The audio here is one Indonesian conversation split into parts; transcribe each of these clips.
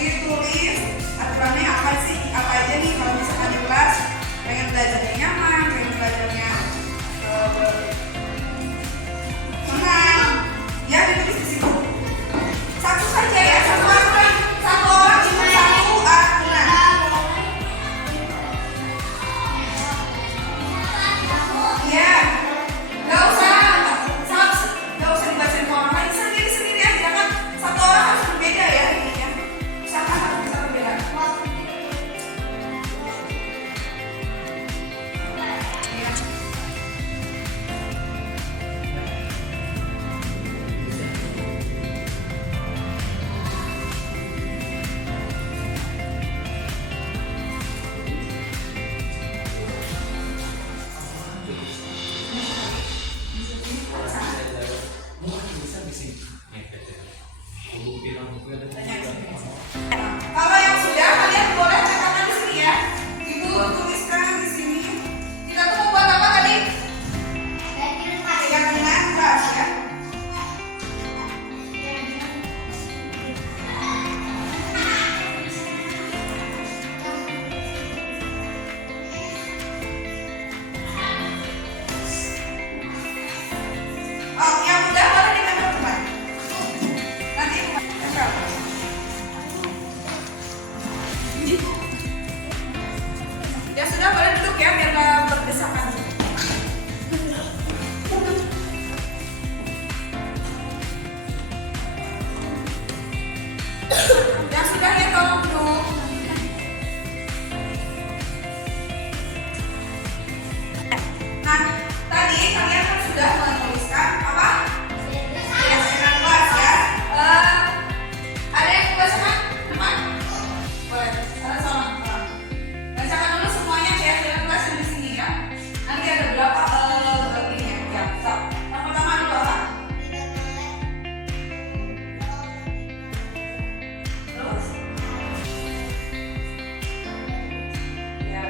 ditulis aturannya apa sih, apa aja nih kalau misalkan di kelas pengen belajarnya nyaman, pengen belajarnya senang, ya ditulis di situ. Satu saja ya, satu aturan, satu orang cuma satu aturan. Ya, nggak usah dibacain ke orang lain, sendiri aja kan. Satu orang harus berbeda ya ininya. Sama harus bisa berbeda. Ya. Kalau yang sudah, kalian boleh catatkan di sini ya. Ibu tuliskan di sini. Kita tuh mau buat apa tadi? Yang dengan kelas ya. Oh, yang udah boleh ditempel kembali. Nanti ibu tempel. Ya sudah, boleh duduk ya biar nggak berdesakan. Yang sudah ya tolong duduk. Nah, tadi kalian kan sudah menuliskan apa? Kebiasaan kelas ya. Ada yang kebiasaan teman? Boleh. Sama. Bacakan dulu semuanya kebiasaan kelas di sini ya. Nanti ada berapa begini ya. Ya. Yang pertama dulu apa? Terus? Ya.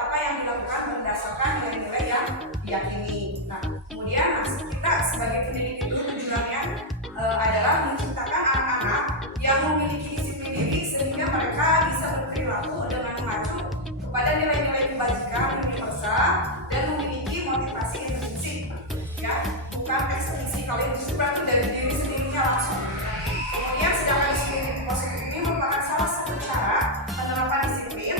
apa-apa yang dilakukan berdasarkan nilai-nilai yang diyakini. Nah, kemudian kita sebagai pendidik itu tujuannya adalah menciptakan anak-anak yang memiliki disiplin diri sehingga mereka bisa berperilaku dengan mengacu kepada nilai-nilai kebajikan universal dan memiliki motivasi intrinsik, ya, bukan ekstrinsik. Kalau intrinsik berarti dari diri sendirinya langsung. Kemudian sedangkan disiplin positif ini merupakan salah satu cara penerapan disiplin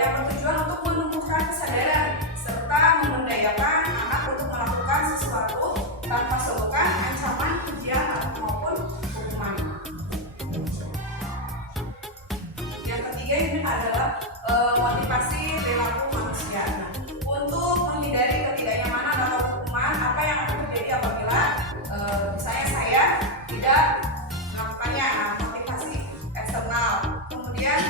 yang bertujuan untuk menumbuhkan kesadaran serta memberdayakan anak untuk melakukan sesuatu tanpa solokan ancaman, ujian maupun hukuman. Yang ketiga ini adalah motivasi perilaku manusia. Nah, untuk menghindari ketidaknyamanan atau hukuman, apa yang akan terjadi apabila misalnya saya tidak melakukannya? Nah, motivasi eksternal. Kemudian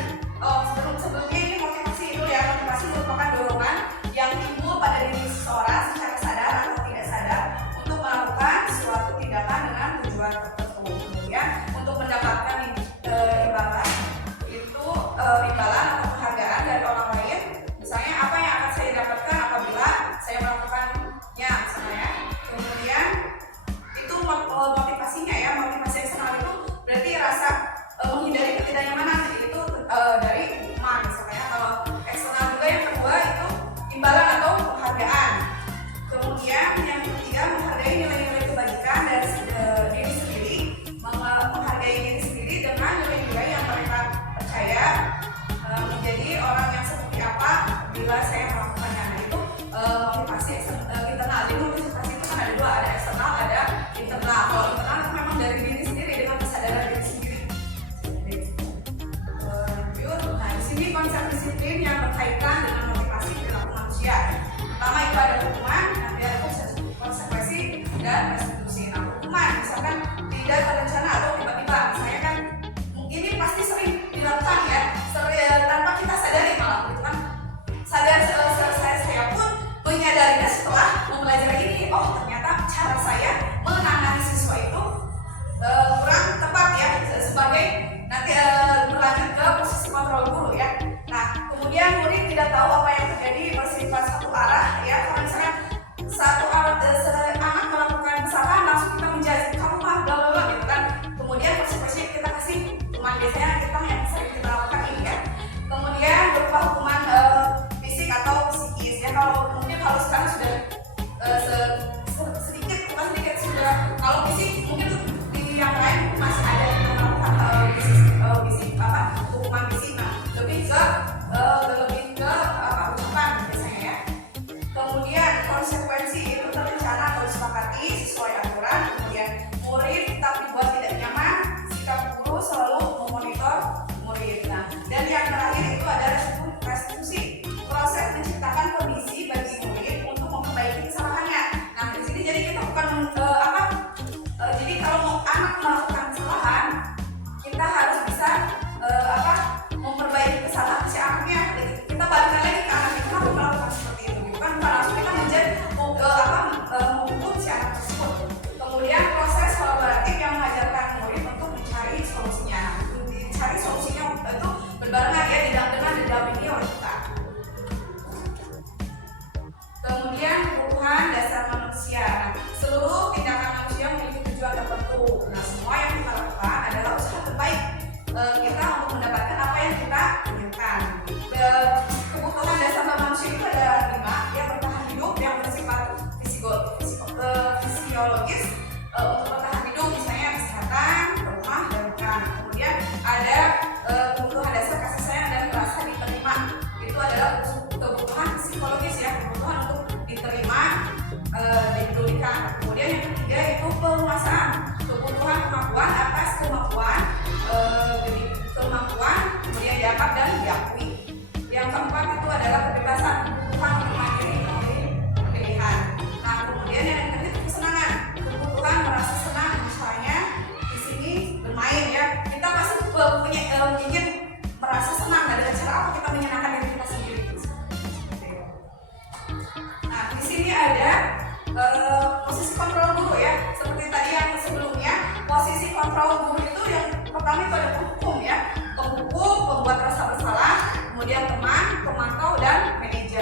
sebelumnya ini motivasi itu ya, motivasi merupakan dorongan yang timbul pada diri seseorang secara sadar atau tidak sadar untuk melakukan suatu tindakan dengan tujuan tertentu. Kemudian untuk mendapatkan imbalan itu imbalan atau penghargaan dari orang lain, misalnya apa yang akan saya dapatkan apabila saya melakukannya misalnya. Kemudian itu motivasinya ya, motivasi eksternal itu berarti rasa menghindari ketidaknyamanan, jadi itu dari hukuman misalnya. Kalau eksternal juga yang kedua itu imbalan atau penghargaan. Kemudian yang ketiga menghargai nilai-nilai kebajikan dari diri sendiri, menghargai diri sendiri dengan nilai-nilai yang mereka percaya menjadi orang yang seperti apa bila saya melakukannya. Nah, itu motivasi internal. Jadi motivasi itu kan ada dua, ada eksternal, ada internal. Kalau internal itu memang dari diri sendiri dengan kesadaran diri sendiri. Nah, di sini konsep disiplin yang berkaitan dengan motivasi perilaku manusia. Pertama itu ada hukuman, nanti ada konsekuensi dan restitusi. Nah, hukuman misalkan tidak terencana atau tiba-tiba, misalnya kan ini pasti sering dilakukan ya, tanpa kita sadari malah gitu kan. Saya pun menyadarinya setelah mempelajari ini, oh ternyata cara saya menangani siswa itu kurang tepat ya, sebagai nanti berlanjut ke posisi kontrol guru ya. Nah, kemudian murid tidak tahu apa yang terjadi, bersifat satu arah ya. Kalau misalnya satu arah anak melakukan kesalahan langsung kita menjudge, kamu mah bla gitu kan. Kemudian konsekuensinya kita kasih hukuman, biasanya kita yang sering kita lakukan ini ya. Kemudian berupa hukuman fisik atau psikis ya. Kalau sekarang sudah sedikit, bukan sedikit, sudah kalau fisik mungkin di yang lain masih ada yang melakukan fisik hukuman fisik. Nah, lebih ke ucapan biasanya ya. Kemudian konsekuensi itu terencana atau disepakati sesuai aturan. Kemudian murid tetap dibuat tidak nyaman, sikap guru selalu memonitor murid. Nah, dan yang terakhir itu ada restitusi, proses menciptakan kondisi bagi murid untuk memperbaiki kesalahannya. Nah, di sini jadi kita bukan jadi kalau anak melakukan kesalahan, kita harus bisa memperbaiki kesalahan si anaknya. Kita balikan lagi ke anak kita melakukan seperti itu, bukan langsung kita menjadi menghukum si anak tersebut. Kemudian proses kolaboratif yang mengajarkan murid untuk mencari solusinya. Dicari solusinya itu berbarengan ya, dengan didampingi oleh kita. Kemudian kebutuhan dasar manusia. Nah, seluruh tindakan manusia memiliki tujuan tertentu. Nah, semua yang kita lakukan adalah usaha terbaik kita untuk mendapatkan apa yang kita inginkan. Kebutuhan dasar manusia itu ada 5, yang bertahan hidup, yang bersifat fisiologis, untuk bertahan hidup misalnya kesehatan, rumah, dan makan. Kemudian ada kebutuhan dasar kasih sayang dan merasa diterima. Itu adalah kebutuhan psikologis ya, kebutuhan untuk diterima, dipedulikan. Kemudian yang ketiga itu penguasaan, kebutuhan kemampuan atas kemampuan, kemudian dianggap dan diakui. Yang keempat itu adalah kebebasan, kebutuhan untuk mandiri memilih pilihan. Nah, kemudian yang ketiga itu kesenangan, kebutuhan merasa senang, misalnya di sini bermain ya. Kita pasti ingin merasa senang. Nah, dengan cara apa kita menyenangkan diri kita sendiri? Nah, di sini ada posisi kontrol guru ya. Seperti tadi yang sebelumnya, posisi kontrol guru itu yang pertama itu ada penghukum ya, penghukum, pembuat rasa bersalah, kemudian teman, pemantau, dan manajer.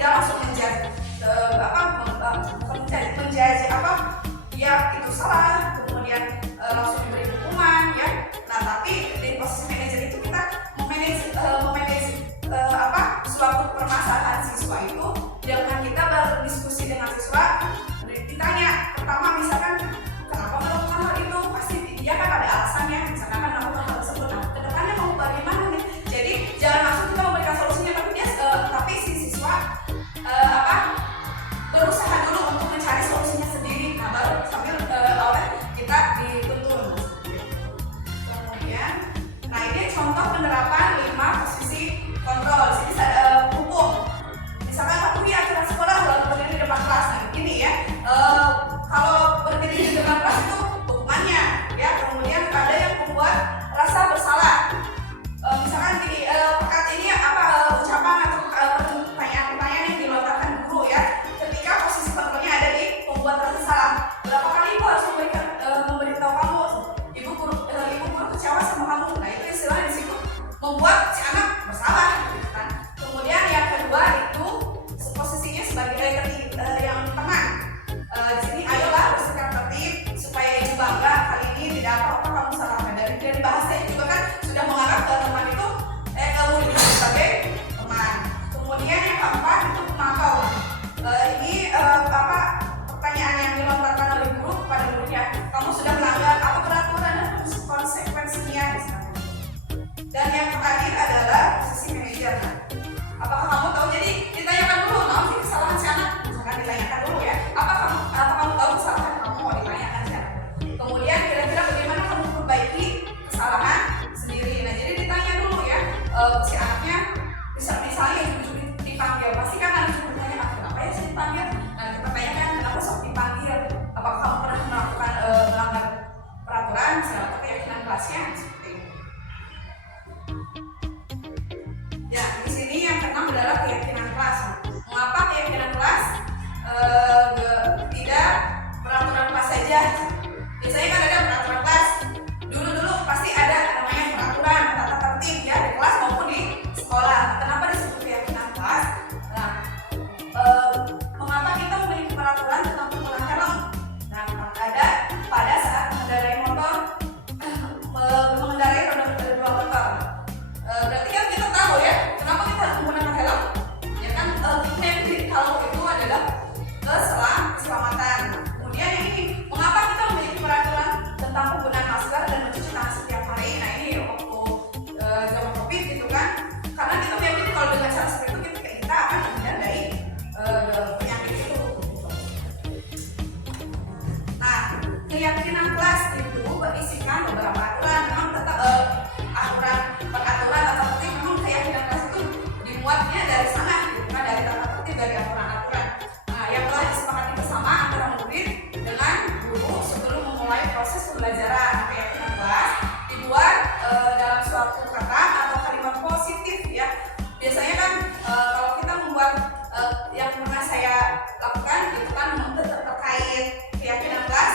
tidak langsung menjadi menjadi ya itu salah, kemudian langsung diberi hukuman ya. Nah tapi di posisi manajer itu kita memanage suatu permasalahan siswa itu dengan kita berdiskusi dengan siswa, ditanya pertama misalkan kenapa melakukan hal itu, pasti dia kan ada alasannya, misalkan kan melakukan hal tersebut. Nah kedepannya mau bagaimana nih, jadi jangan langsung kita memberikan solusinya, tapi si siswa berusaha dulu untuk mencari solusinya sendiri. Nah baru sambil oleh kita dituntun. Kemudian, nah ini contoh penerapan 5 posisi kontrol. Di sini hukum. Misalkan patuhi aturan sekolah lalu berdiri di depan kelas. Nah ini ya, kalau berdiri di depan kelas itu hukumannya ya. Kemudian ada yang membuat rasa bersalah. Misalkan di pekat ini ucapan atau pertanyaan-pertanyaan yang dilontarkan guru ya, ketika posisi kontrolnya ada di pembuat rasa bersalah. Berapa kali ibu harus memberitahu kamu, ibu guru kecewa sama kamu. Nah itu istilahnya di situ membuat si anak bersalah gitu kan. Kemudian yang kedua itu posisinya sebagai yang teman. Di sini ayolah bersikap tertib supaya ibu bangga, kali ini tidak apa-apa kamu salah. Dari bahasanya juga kan sudah menganggap teman itu kamu sebagai teman. Kemudian yang keempat itu pemantau. Ini pertanyaan yang dilontarkan oleh guru kepada muridnya, kamu sudah melanggar apa peraturan dan konsekuensinya misalnya. Dan yang terakhir adalah posisi manajer. Apakah kamu tahu, jadi ditanyakan dulu, tahu sih kesalahan si anak, misalkan ditanyakan dulu ya, apa kamu tahu kesalahan kamu, mau ditanyakan si anak. Kemudian kira-kira bagaimana kamu memperbaiki kesalahan sendiri. Nah jadi ditanya dulu ya, si anaknya misalnya dipanggil, pasti kan anak bertanya kenapa ya sih dipanggil. Nah kita tanyakan kenapa sok dipanggil, apakah kamu pernah melakukan melanggar peraturan misalnya atau keyakinan kelasnya seperti itu. Ya di sini yang keenam adalah keyakinan kelas. Mengapa keyakinan kelas tidak peraturan kelas saja? Biasanya kan ada peraturan kelas. Dulu pasti ada namanya peraturan tata tertib ya di kelas maupun di sekolah. Kenapa disebut keyakinan kelas? Nah, mengapa kita memiliki peraturan tentang penggunaan helm? Nah, ada pada saat mengendarai motor, mengendarai roda dua motor. Berarti kan kita tahu ya, kenapa kita harus menggunakan helm? Ya kan, kalau itu adalah keselamatan. Kemudian yang ini, mengapa kita memiliki peraturan tentang penggunaan masker dan mencuci tangan setiap hari? Nah ini waktu zaman COVID gitu kan, karena kita meyakini kalau dengan cara seperti itu kita akan terhindar dari penyakit itu. Nah keyakinan kelas itu berisikan beberapa aturan. Memang tetap peraturan tata tertib, memang keyakinan kelas itu dimuatnya dari sana gitu kan, dari tata tertib, dari aturan-aturan yang telah disepakati bersama antara murid dengan guru sebelum memulai proses pembelajaran. Keyakinan kelas dibuat dalam suatu kata atau kalimat positif ya. Biasanya kan kalau kita membuat yang pernah saya lakukan itu kan terkait keyakinan kelas,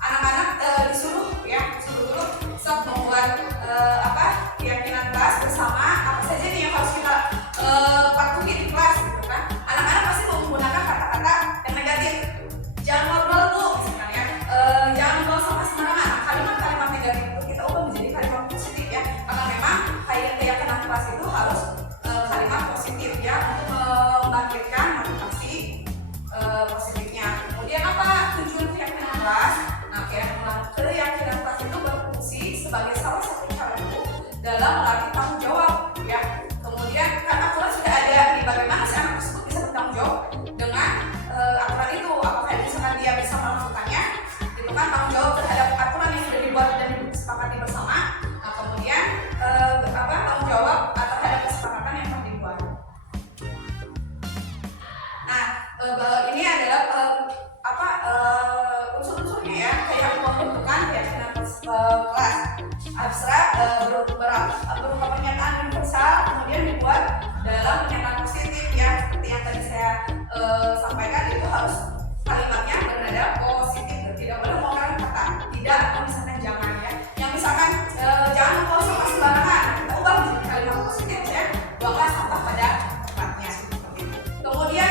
anak-anak disuruh dulu membuat keyakinan kelas bersama, apa saja nih yang harus kita patuhi di kelas gitu kan. Anak-anak pasti mau menggunakan kata-kata yang negatif, jangan ngobrol tuh misalkan ya, jangan ngobrol sama sembarangan. Kalimat-kalimat negatif itu kita ubah menjadi kalimat positif ya, karena memang keyakinan kelas itu harus kalimat positif ya, untuk membangkitkan motivasi positifnya. Kemudian apa tujuan keyakinan kelas? Nah keyakinan kelas itu berfungsi sebagai salah satu cara dalam melatih tanggung jawab ya. Kemudian kan aturan sudah ada, di bagaimana si anak tersebut bisa bertanggung jawab dengan aturan itu. Apakah misalkan dia bisa melakukannya, itu kan tanggung jawab terhadap aturan yang sudah dibuat dan disepakati bersama. Nah kemudian tanggung jawab terhadap kesepakatan yang telah dibuat. Nah ini adalah unsur-unsurnya ya, kayak pembentukan keyakinan kelas. Abstrak berupa pernyataan universal, kemudian dibuat dalam pernyataan positif ya, seperti yang tadi saya sampaikan, itu harus kalimatnya bernada positif, tidak boleh menggunakan kata tidak atau misalkan jangan ya. Yang misalkan jangan membawa sampah sembarangan, kita ubah menjadi kalimat positif ya, buanglah sampah pada tempatnya. Kemudian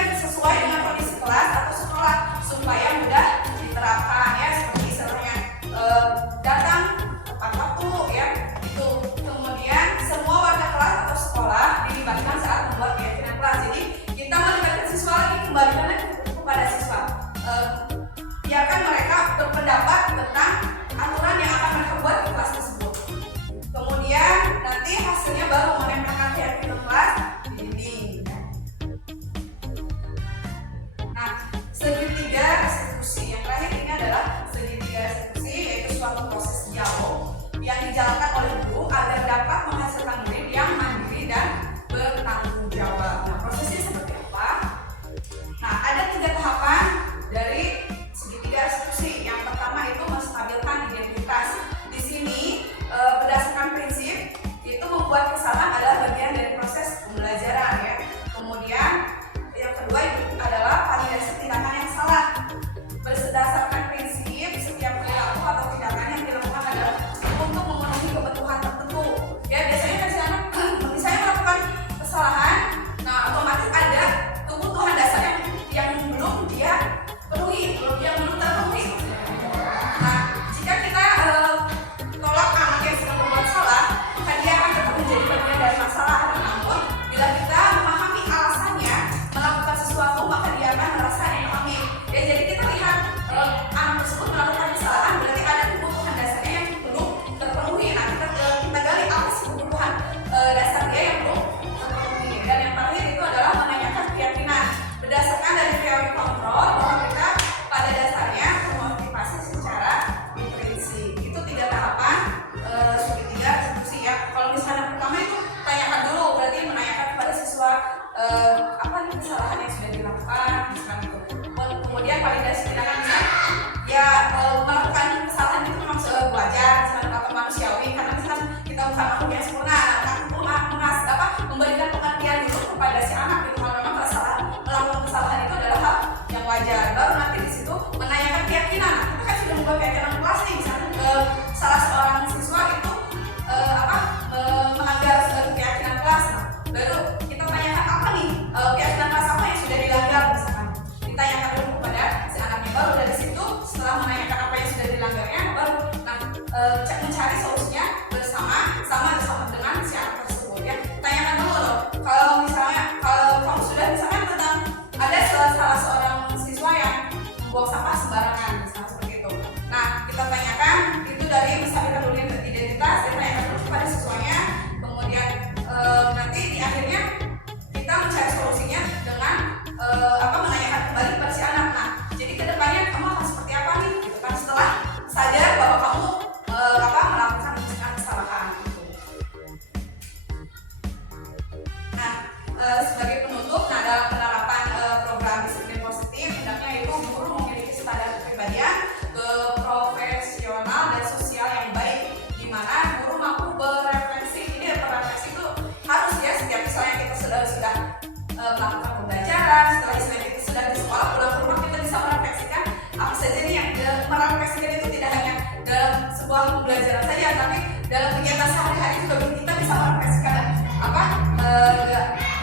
dalam kegiatan sehari-hari juga kita bisa merefleksikan apa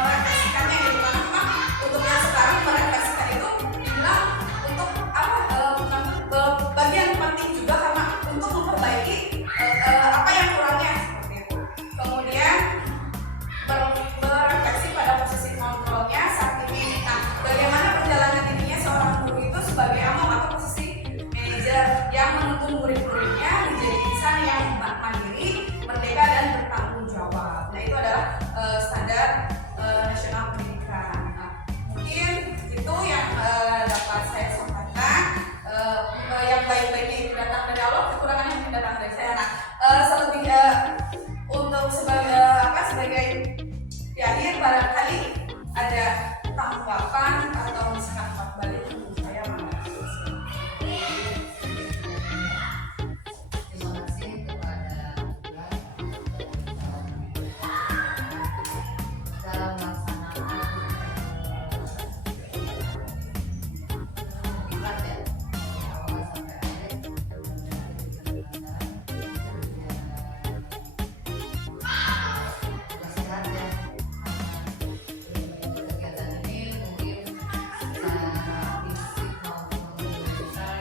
merefleksikannya gitu. Karena untuk yang sekarang merefleksikan itu dibilang untuk apa bagian penting juga karena untuk memperbaiki apa yang kurangnya seperti itu. Kemudian berefleksi pada posisi kontrolnya saat ini. Nah, bagaimana perjalanan dirinya seorang guru itu sebagai amam atau posisi manajer yang menuntun murid-muridnya menjadi insan yang mandiri, merdeka dan bertanggung jawab. Nah, itu adalah standar nasional pendidikan. Nah, mungkin itu yang dapat saya sampaikan. Yang baik-baiknya itu datang dari Allah, kekurangannya mungkin datang dari saya. Nah, selebihnya untuk sebagai di akhir barangkali ada tanggapan atau misalkan balik untuk saya mana. Terima kasih kepada dalam melaksanakan iklan ya awal sampai akhir sehat ya. Kegiatan ini mungkin secara fisik maupun mental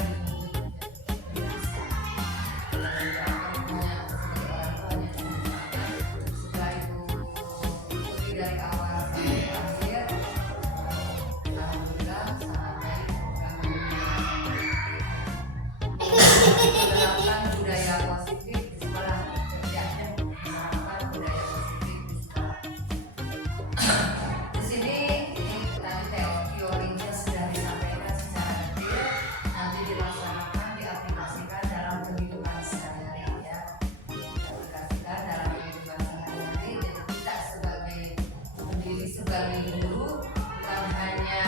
setelah itu ikuti dari awal sampai akhir. Alhamdulillah sangat baik menerapkan budaya positif di sekolah. Kerjanya menerapkan budaya positif di sekolah. Di sini ini tadi teorinya sudah disampaikan secara detail, nanti dilaksanakan diaplikasikan dalam kehidupan sehari-hari ya. Diaplikasikan dalam kehidupan sehari-hari. Jadi kita sebagai pendiri, sebagai guru, bukan hanya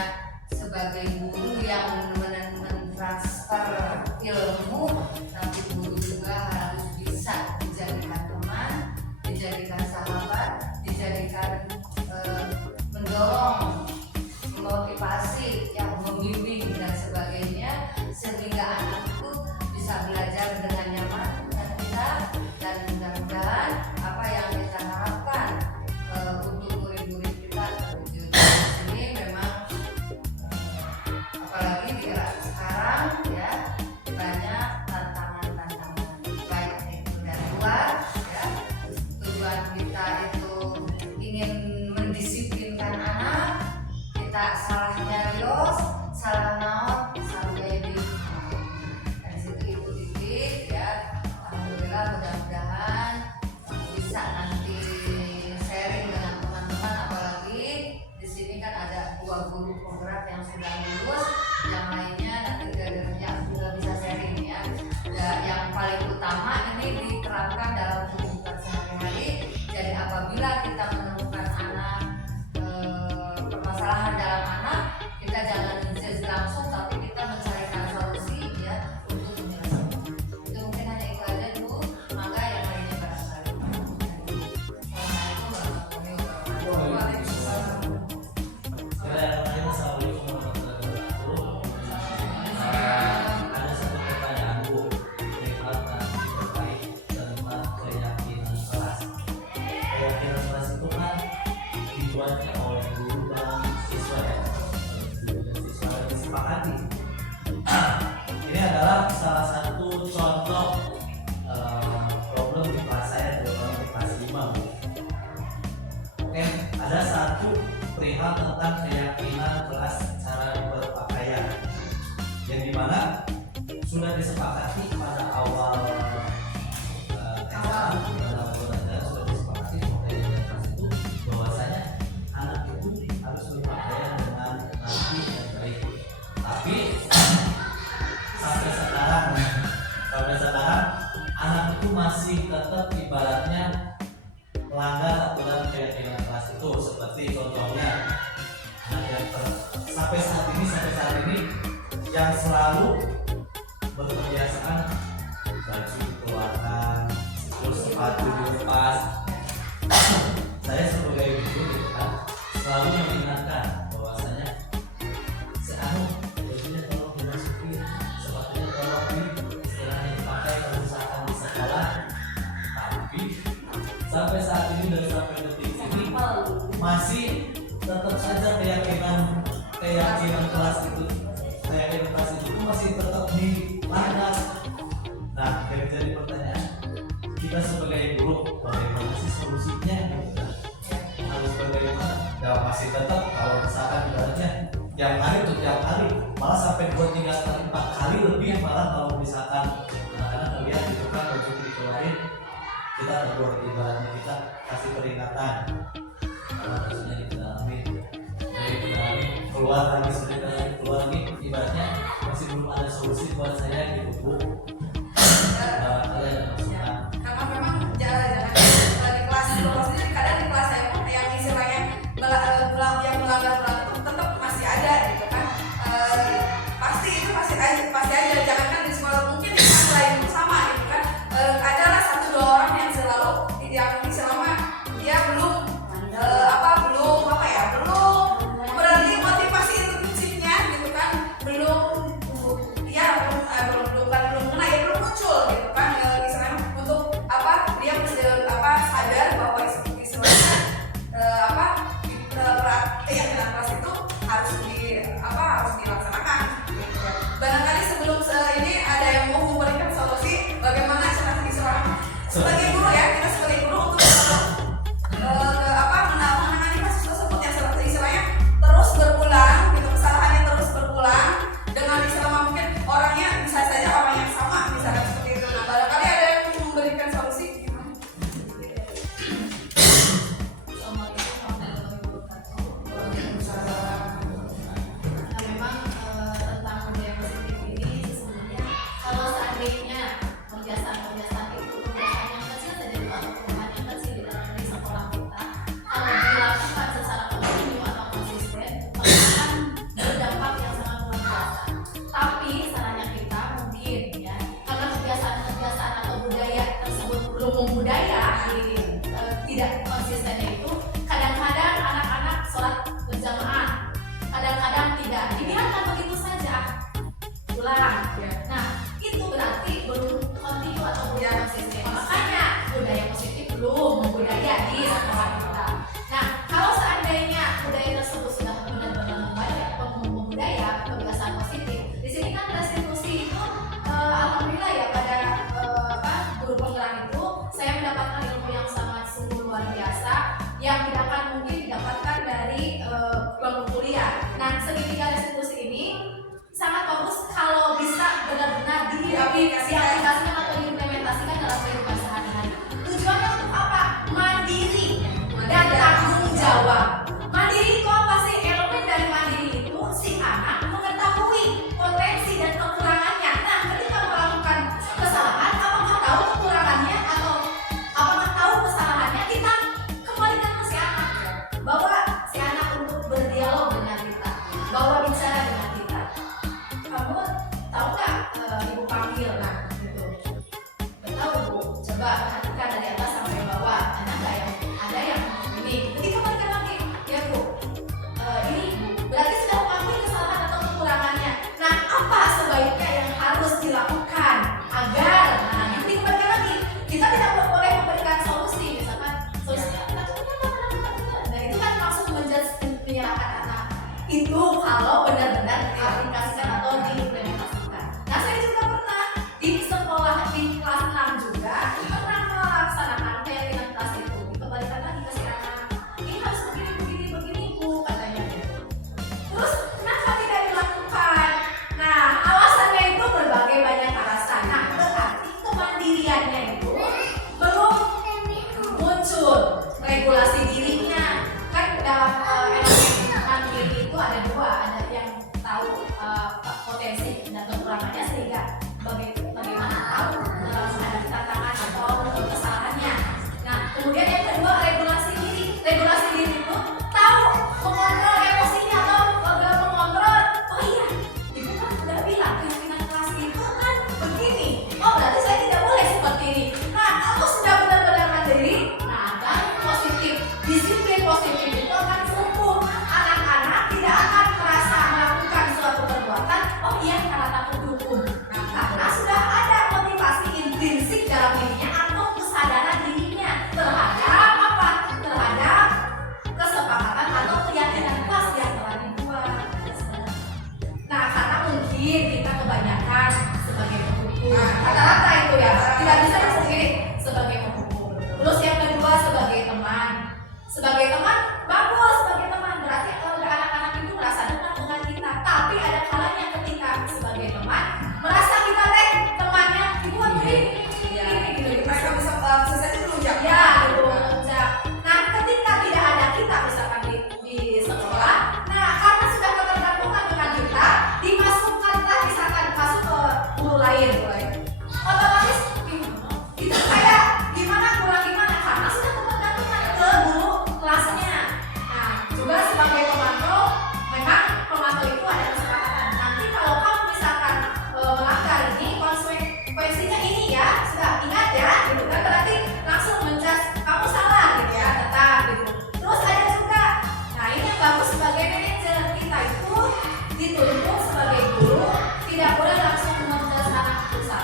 sebagai guru yang mentransfer ilmu, tapi guru juga harus bisa dijadikan teman, dijadikan sahabat, dijadikan mendorong, memotivasi, yang membimbing dan sebagainya, sehingga anak itu bisa belajar dengan nyaman dengan kita. Dan mudah-mudahan apa yang kita harapkan untuk murid-murid kita terwujud. Ini memang apalagi di era sekarang ya, banyak tantangan-tantangan baik itu dari luar ya. Tujuan kita itu ingin mendisiplinkan anak, kita salahnya rios, salah naon sampai di dari situ ikut ya. Alhamdulillah, mudah-mudahan bisa nanti sharing dengan teman-teman. Apalagi di sini kan ada 2 guru penggerak yang sudah lulus, yang lainnya nanti kadernya sudah bisa sharing ya. Dan yang paling utama ini diterapkan dalam kehidupan sehari-hari. Jadi apabila kita menemukan anak permasalahan dalam anak, kita jangan menjudge langsung, tapi kita mencarikan solusi ya untuk menyelesaikan. Itu mungkin hanya itu aja dulu, maka yang lainnya barangkali. Assalamualaikum warahmatullahi wabarakatuh. Assalamualaikum warahmatullahi wabarakatuh. Ada satu pertanyaan Bu, terkait tentang keyakinan kelas. Keyakinan kelas itu kan dibuatnya oleh guru dan siswa ya. Guru dan siswa disepakati. Ini adalah salah satu contoh problem di kelas saya, terutama di kelas 5. Oke, ada satu perihal tentang keyakinan kelas cara berpakaian yang dimana sudah disepakati pada awal sudah disepakati pembelajaran kelas itu bahwasanya anak itu harus berpakaian dengan rapi dan baik. Tapi sampai sekarang anak itu masih tetap ibaratnya melanggar aturan keyakinan kelas itu. Seperti contohnya sampai saat ini yang selalu berkebiasaan baju dikeluarkan, terus sepatu dilepas. Saya sebagai guru kan selalu mengingatkan bahwasanya si anu bajunya tolong dimasukin, sepatunya tolong istilahnya dipakai kalau misalkan di sekolah. Tapi masih tetap dilanggar. Nah, yang jadi pertanyaan, kita sebagai guru bagaimana sih solusinya? Harus bagaimana? Ya masih tetap kalau misalkan ibaratnya tiap hari untuk tiap hari, malah sampai 2, 3 kali 4 kali lebih, malah kalau misalkan anak-anak ngeliat gitu kan baju dikeluarin, kita tegur, ibaratnya kita kasih peringatan. Kalau maksudnya dikendalami, dari kendalami keluar lagi, sudah keluar lagi, ibaratnya masih belum ada solusi buat saya gitu Bu. Karena memang jangan di kelas sendiri, kadang di kelas saya pun yang istilahnya yang melanggar peraturan itu tetap masih ada gitu kan. Pasti itu pasti ada, jangan kan di sekolah, mungkin di kelas lain pun sama gitu kan. Adalah 1-2 orang yang selalu selama dia belum berarti motivasi intrinsiknya gitu kan, belum muncul gitu kan, istilahnya untuk dia sadar bahwa istilahnya keyakinan kelas itu harus dilaksanakan gitu. Barangkali sebelum ini ada yang mau memberikan solusi bagaimana cara sebagai guru ya, kita sebagai guru untuk menangani kasus tersebut yang istilahnya terus berulang gitu, kesalahannya terus berulang dengan istilah mungkin orangnya bisa saja orang yang sama misalnya seperti itu. Nah, barangkali ada yang memberikan solusi gimana? Nah, memang tentang budaya positif ini sesungguhnya kalau seandainya kebiasaan-kebiasaan itu kebiasaan yang kecil saja atau perubahan yang kecil di sekolah kita, kalau dilakukan secara kontinu atau konsisten, maka akan berdampak yang sangat luar biasa. Tapi sarannya kita mungkin ya, karena kebiasaan-kebiasaan atau budaya tersebut belum membudaya, tidak konsistennya itu, kadang-kadang anak-anak sholat berjamaah, kadang-kadang tidak, dibiarkan begitu saja pulang. Nah, itu berarti belum kontinu atau belum konsisten. Makanya budaya positif belum membudaya di sekolah kita. Nah, kalau seandainya budaya tersebut sudah benar-benar membudaya kebiasaan positif, di sini kan restitusi itu alhamdulillah ya, pada guru penggerak itu saya mendapatkan ilmu yang sangat sungguh luar biasa yang tidak akan mungkin didapatkan dari bangku kuliah. Nah, segitiga restitusi ini sangat bagus kalau bisa benar-benar diaplikasikan atau diimplementasikan dalam kehidupan sehari-hari. Tujuannya untuk apa? Mandiri dan tanggung jawab. Mandiri itu apa sih? Elemen dari mandiri itu si anak mengetahui potensi dan kekurangannya. Nah, ketika melakukan kesalahan, apakah tahu kekurangannya atau apakah tahu kesalahannya, kita kembalikan ke si anak, bawa si anak untuk berdialog dengan kita, bawa bicara dengan kita. Kamu tahu nggak ibu panggil? Nah, gitu. Tahu Bu, coba perhatikan dari atas sampai bawah, ada yang ini. Ketika mereka lagi, ya Bu, ini berarti sudah mengakui kesalahan atau kekurangannya. Nah, apa sebaiknya yang harus dilakukan agar, nah nanti kembali lagi, kita tidak boleh memberikan solusi, misalkan solusinya, nah itu kan maksud menyerahkan anak. Itu kalau benar-benar diaplikasikan atau diimplementasikan. Nah, saya juga pernah di sekolah di kelas 6 juga pernah melaksanakan keyakinan kelas itu. Dikembalikan lagi ke si anak. Ini harus begini Bu, katanya gitu. Terus kenapa tidak dilakukan? Nah, alasannya itu berbagai banyak alasan. Nah, berarti kemandiriannya itu belum muncul, regulasi dirinya. Kan dalam elemen mandiri itu ada 2, ada yang tahu potensi dan kekurangannya sehingga bagaimana tahu dalam menghadapi tantangan atau kesalahannya. Nah, kemudian yang kedua regulasi diri. Regulasi diri itu tahu mengontrol emosinya atau mengontrol, oh iya, ibu kan udah bilang keyakinan kelas itu kan begini. Oh, berarti saya tidak boleh seperti ini. Nah, kalau sudah benar-benar mandiri, nah dan positif, disiplin positif itu akan tumbuh. Anak-anak tidak akan merasa melakukan suatu perbuatan, oh iya karena takut dihukum. Nah, karena sudah ada motivasi intrinsik dalam dirinya atau kesadaran dirinya terhadap apa? Terhadap kesepakatan atau keyakinan kelas yang telah dibuat. Nah, karena mungkin kita kebanyakan sebagai penghukum. Rata-rata itu ya, tidak bisa sendiri sebagai penghukum. Terus yang kedua sebagai teman. Sebagai teman bagus, sebagai teman berarti kalau anak-anak itu merasa dekat dengan kita. Tapi ada kalanya ketika sebagai teman merasa kita temannya itu ini gitu. Mereka bisa saja melunjak. Ya, gitu melunjak. Nah, ketika tidak ada kita misalkan di sekolah, nah karena sudah ketergantungan dengan kita, dimasukkanlah misalkan masuk ke guru lain, otomatis itu kayak gimana kurang gimana karena sudah ketergantungan ke guru kelasnya. Nah, juga sebagai pemantau, memang pemantau itu ada kesepakatan. Nanti kalau kamu misalkan melanggar ini, konsekuensinya ini ya, sudah ingat ya, gitu kan berarti langsung menjas kamu salah gitu ya, tetap gitu. Terus ada juga, nah ini yang bagus sebagai manajer kita itu dituntut sebagai guru tidak boleh langsung menjas anak itu salah.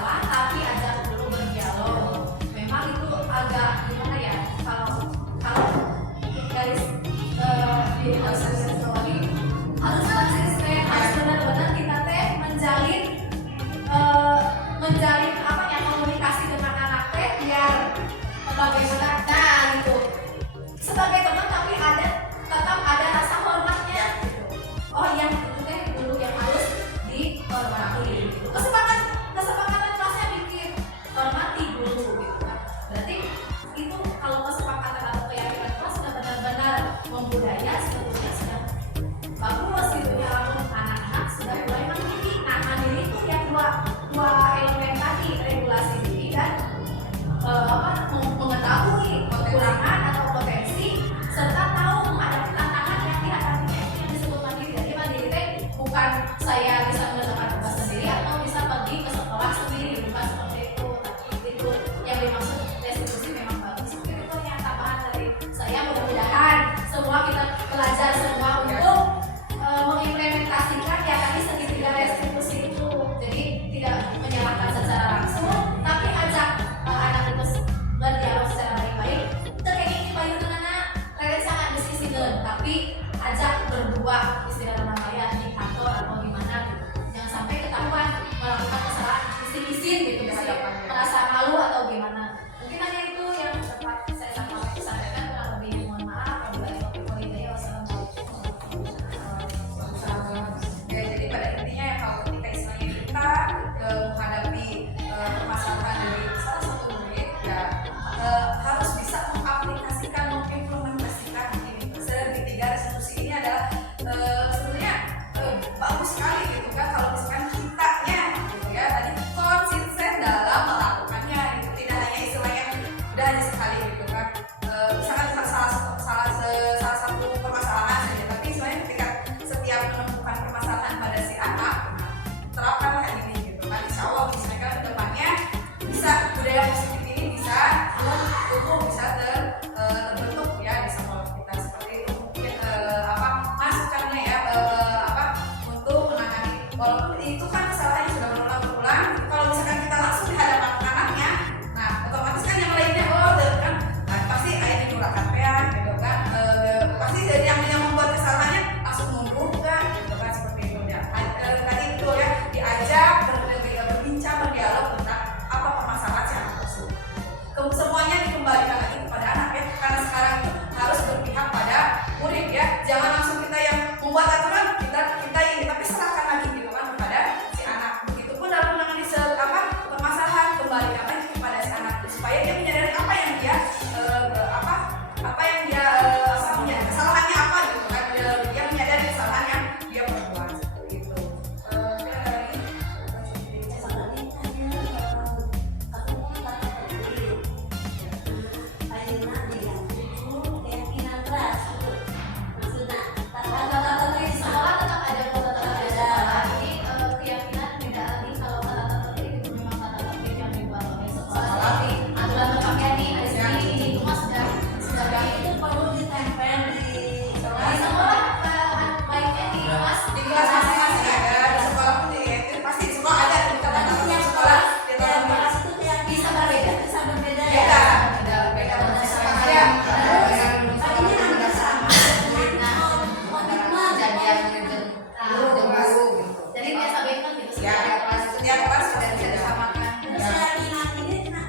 setiap kelas dan bisa beda. disamakan. Terus keyakinan ini kan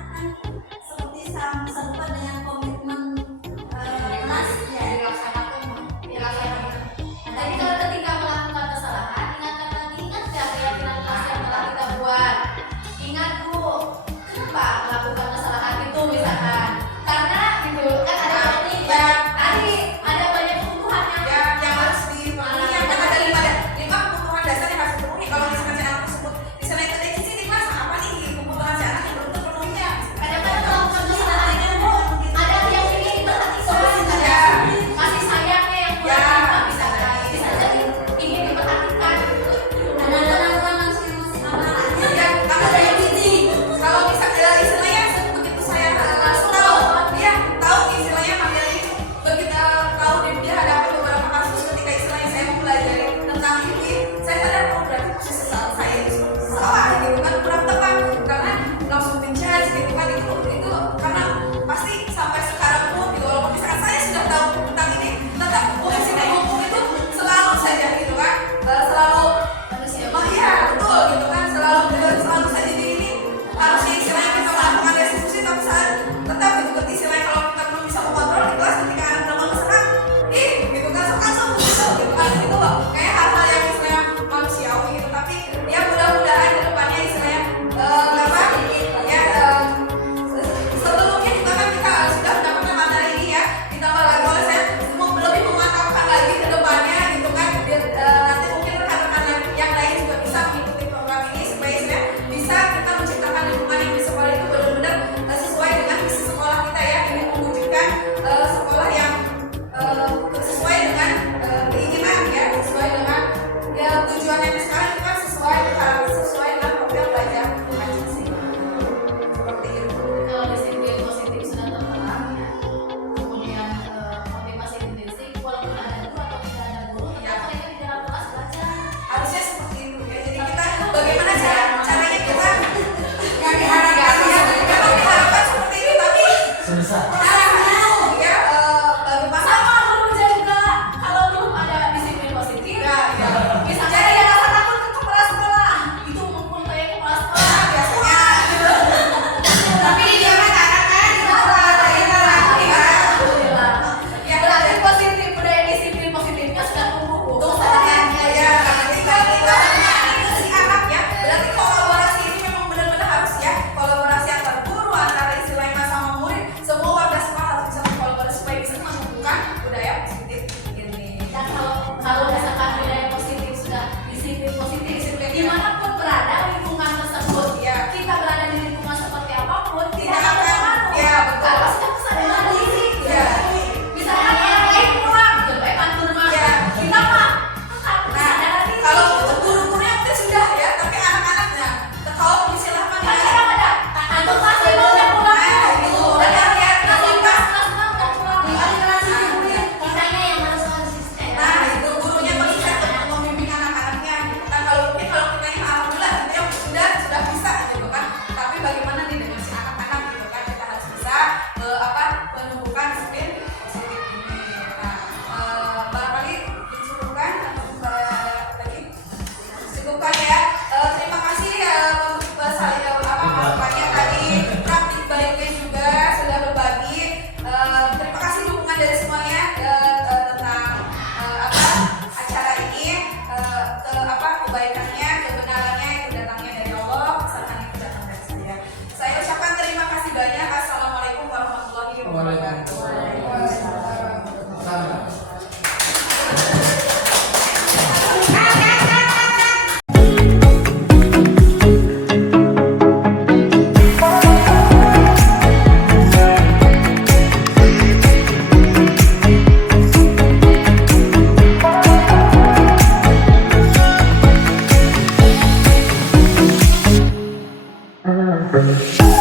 seperti serupa dengan komitmen kelas ya. Dilaksanakan. Tapi kalau ketika melakukan kesalahan, ingatkan lagi, ingat gak keyakinan kelas yang telah kita buat? Ingat Bu, kenapa melakukan kesalahan itu misalkan? Karena gitu kan ada ini Ya. tadi ada banyak kebutuhan Yang harus dipenuhi, yang kan ada 5 kebutuhan dasar yang harus dipenuhi. Kalau misalkan si anak tersebut di sana itu defisit nih mas, apa nih kebutuhan si anak yang belum terpenuhinya? kadang-kadang melakukan kesalahan itu Bu, ada yang ingin diperhatikan, Ya. kasih sayangnya yang kurang Ya. bisa jadi ingin diperhatikan. Ada orang masih amalnya. Ya, karena dari gini, kalau misalnya istilahnya begitu saya langsung tahu, dia tahu istilahnya materi itu, begitu tahu dia hadapi beberapa kasus ketika istilahnya saya mempelajari tentang ini, saya sadar oh berarti posisi saya itu salah gitu kan, kurang tepat karena langsung menjudge gitu kan itu karena pasti sampai sekarang pun gitu, walaupun misalkan saya sudah tahu tentang ini, tetap posisi hukum itu selalu saja gitu kan, selalu Manusia oh iya betul gitu kan, selalu saja di ini harusnya istilahnya kita melakukan restitusi, tapi saat tetap juga istilahnya kalau kita belum bisa mengontrol di kelas ketika anak melakukan kesalahan gitu kan langsung gitu kan, itu kayak hal-hal yang istilahnya manusiawi gitu, tapi ya mudah-mudahan ke depannya istilahnya apa ya sebelumnya juga kan kita sudah mendapatkan materi ini ya, ditambah lagi oleh saya lebih memantapkan lagi ke depannya gitu kan, biar nanti mungkin rekan-rekan yang lain juga bisa mengikuti program ini supaya istilahnya bisa kita menciptakan lingkungan yang di sekolah itu benar-benar sesuai dengan visi sekolah kita ya, ini mewujudkan sekolah yang sesuai dengan keinginan ya, sesuai dengan ya tujuan yang sekarang itu kan sesuai dengan program belajar Pancasila seperti itu. kalau disiplin positif sudah tertanam ya, kemudian motivasi intrinsik walaupun ada guru atau tidak ada guru tetap mereka di dalam kelas belajar. Harusnya seperti itu ya, jadi kita bagaimana caranya kita yang diharapkan ya, memang diharapkan seperti itu, tapi Susah. ya bagaimana Sama gurunya juga kalau belum ada disiplin positif ya misalnya jadi ada rasa takut ke kepala sekolah itu mumpung kayak kepala sekolah biasanya tapi dia mah kan di bawah kita lagi ya. alhamdulillah ya berarti positif budaya disiplin positifnya sudah tumbuh Tuh saatnya ya, kita si anak ya, berarti kolaborasi ini memang benar-benar harus ya, kolaborasi antar guru, antara istilahnya sama murid, semua warga sekolah harus bisa berkolaborasi supaya bisa menumbuhkan budaya positif ini. dan kalau misalkan budaya positif sudah disiplin positif dimanapun berada lingkungan tersebut Ya. kita berada di lingkungan seperti apapun Tidak tidak akan akan, terpengaruh ya, betul. karena sudah kesadaran diri Ya. misalkan orang lain pulang lebih baik kan rumah Ya. kita mah tetap Nah, kesadaran diri kalau untuk guru-gurunya mungkin sudah ya, tapi anak-anaknya, kalau misalnya kadang ada antum kelas 5 udah pulang Nah, itu. udah lihat kelas 5 Nah, kelas 6 udah pulang Kitanya yang harus konsisten. nah itu gurunya konsisten untuk membimbing anak-anaknya. Nah kalau mungkin kalau kita yang alhamdulillah kita yang sudah bisa gitu kan. Tapi bagaimana nih dengan si anak-anak gitu kan, kita harus bisa menumbuhkan disiplin positif ini. Nah barangkali dicukupkan atau ada lagi? Cukupkan ya. Terima kasih untuk banyak tadi praktik baiknya juga sudah berbagi. Terima kasih dukungan dari semuanya tentang acara ini, kebaikannya, kebenarannya itu datangnya dari Allah, kesalahan itu datang dari saya. Saya ucapkan terima kasih banyak. Assalamualaikum warahmatullahi wabarakatuh. Thank